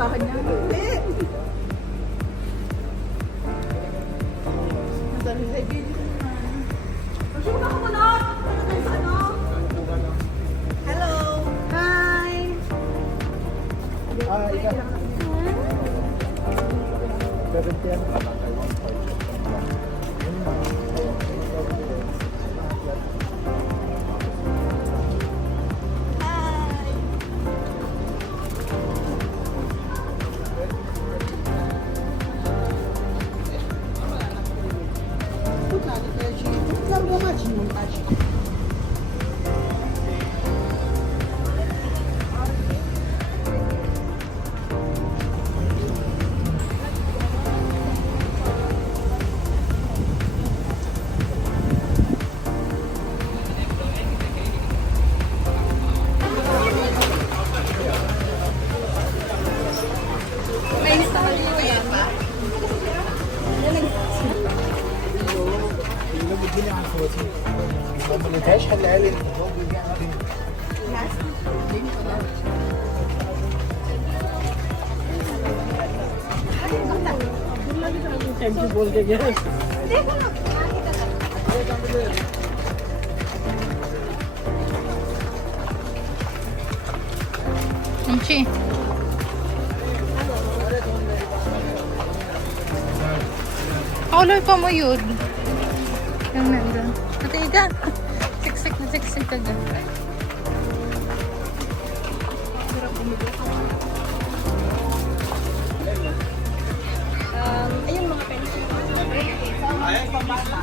basahan niya. Hindi. Madali ay video ko naman. Masya mo na kumunot! Sa ano? Hello! Hi! Ika. 70. مليتهاش حل قال बोल के गया Kimchi. Kauloy pa mo yun. Yung nandun. Matiga. Siksik na siksik ka dyan. Ayun mga pencil. Pambata.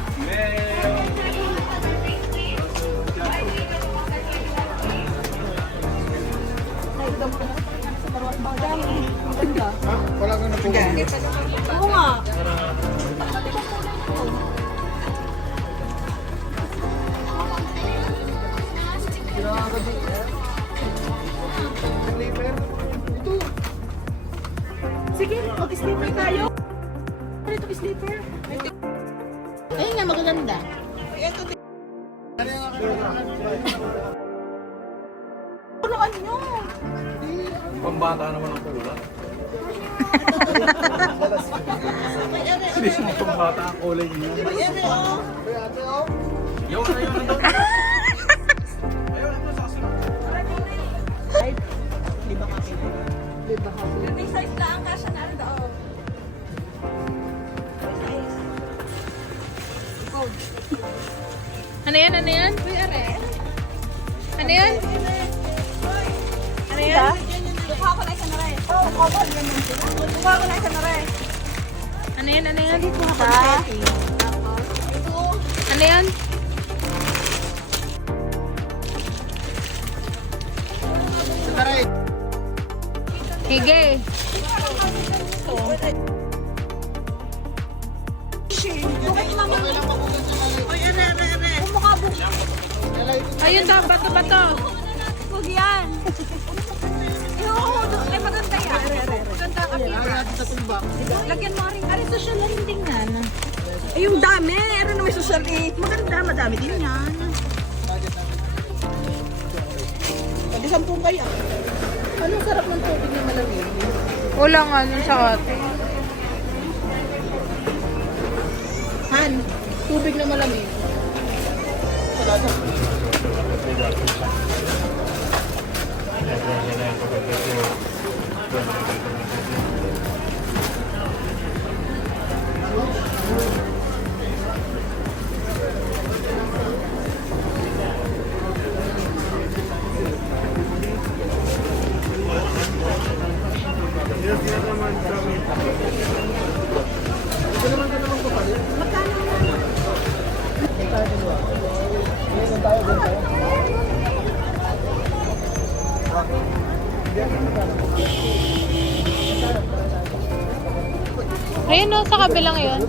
Wala kang napunan. Oo nga. Sige, mag-sleeper tayo. Ito sleeper. Ayun nga, magaganda. Punuan nyo. Pambata naman ang kulay. Hindi mo pambata ang kulay niya. Ere, oh. Yun na yun. Di ba kasi? Di ba kasi? May size na ang kasya na rin daw. Ano yan? Ano yan? Ano yan? Ano yan? Mukha ko na isa na rin. Oo, mukha ko na isa na rin. Ano yan? Ano yan? Ito. Ano yan? Sige. Ayun daw, bato-bato. Huwag yan. Ay, maganda yan. Maganda kami. Lagyan mo rin. Ari, social na rin tingnan. Ay, yung dami. Ano na may social eh. Maganda, madami din yan. Pag-10 kaya. Anong sarap ng tubig na malamig? Wala nga nun sa ate. Han, tubig na malamig. Wala na. Ayun no, sa kabilang yun.